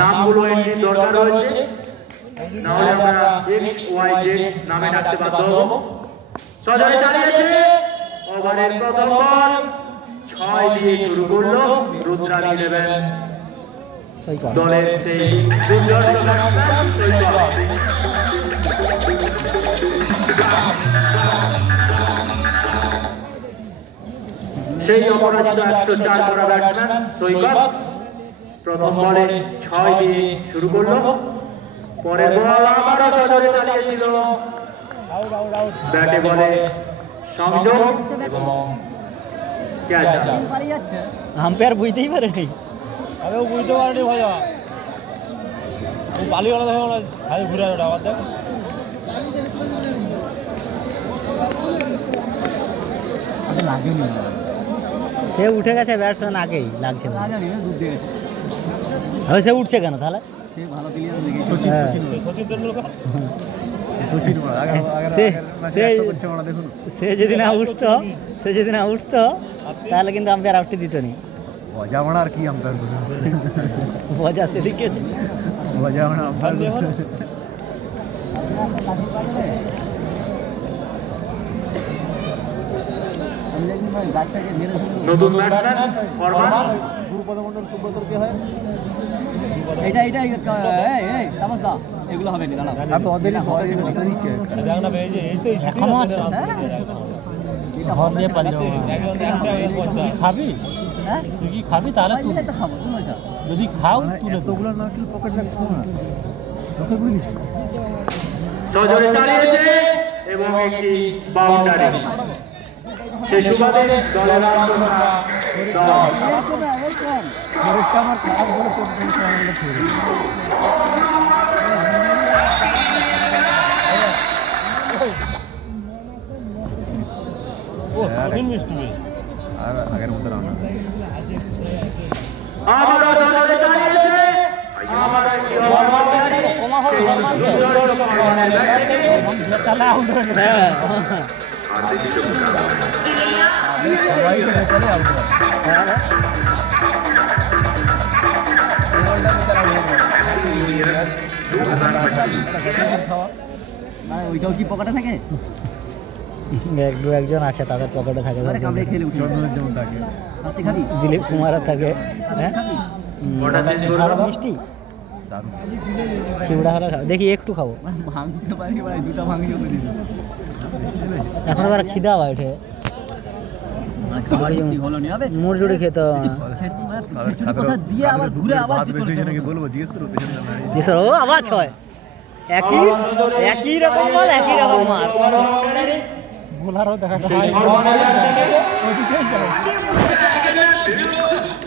নামগুলো এন্ট্রির দরকার রয়েছে, না হলে আমরা এক্স ওয়াই জেড নামে ডাকতে বাধ্য হব। সজনে চালিয়েছে, ওভারের প্রথম বল 6 দিয়ে শুরু করলো রুদ্রানী দেবেন দলের সেই দুর্ধর্ষ ব্যাটসম্যান সৈকত। সেই অপরাজিত 104 করা ব্যাটসম্যান সৈকত প্রথম বলে 6 দিয়ে শুরু করলো। পরের বল আবারও সজনে চালিয়েছিল, ব্যাটে বলে সংযোগ এবং ক্যাচ। আম্পায়ার বুঝতেই পারেনি। আরে ও বুঝতে পারেনি ভাইয়া, ও বালিওয়ালা দেখে ওরা হাই ঘুরে ওটা আবার দেখ। সে উঠে গেছে ব্যাটসম্যান আগেই লাগছে না। সে উঠছে কেন তাহলে? সে যদি না উঠতো তাহলে কিন্তু আম্পায়ার আউটটি দিত নি। মজা মারা আর কি আম্পায়ার মজা সেদিকে মজা মারা আম্পায়ার। নতুন ব্যাটসম্যান ফরমান গুরুপদ মণ্ডল সুব্রতর কি হয়? এটা তামাশা এগুলো হবে না। দাঁড়াও আর তো ওদেরই হয় এগুলো কি দেখ না এই যে এই তো এখনো আছে। এটা হল দিয়ে পারলো। খাবি? হ্যাঁ তুই কি খাবি? তাহলে তুই খাবো তুমি এটা যদি খাও তুলে এতগুলো নারকেল পকেট রাখছো না, তোকে বলিস সজনে চালিয়েছে এবং একটি বাউন্ডারি। সে সুবাদে দলের আক্রমণরা 10। শরীরটা আমার খারাপ বলে ও সাবিন মিষ্টি আর আগের মতো রান্না আবারও সজনে চালিয়েছে, আবারও একটি বাউন্ডারি। দুর্ধর্ষ ফরমানের ব্যাট থেকে সবাই ভেতরে আউট ওইটাও কি পকেটে থাকে? একজন আছে তাদের পকেটে থাকে। যেমন থাকে দিলীপ কুমারের থাকে। হ্যাঁ মিষ্টি শিবড়া হলে দেখি একটু খাবো। এখন আবার খিদা হয় ওঠে, মোর জুড়ে খেতে ও আবার ছয় একই রকম মাল একই রকম মাল বোলারও দেখা সেই ফরমানের ব্যাট থেকে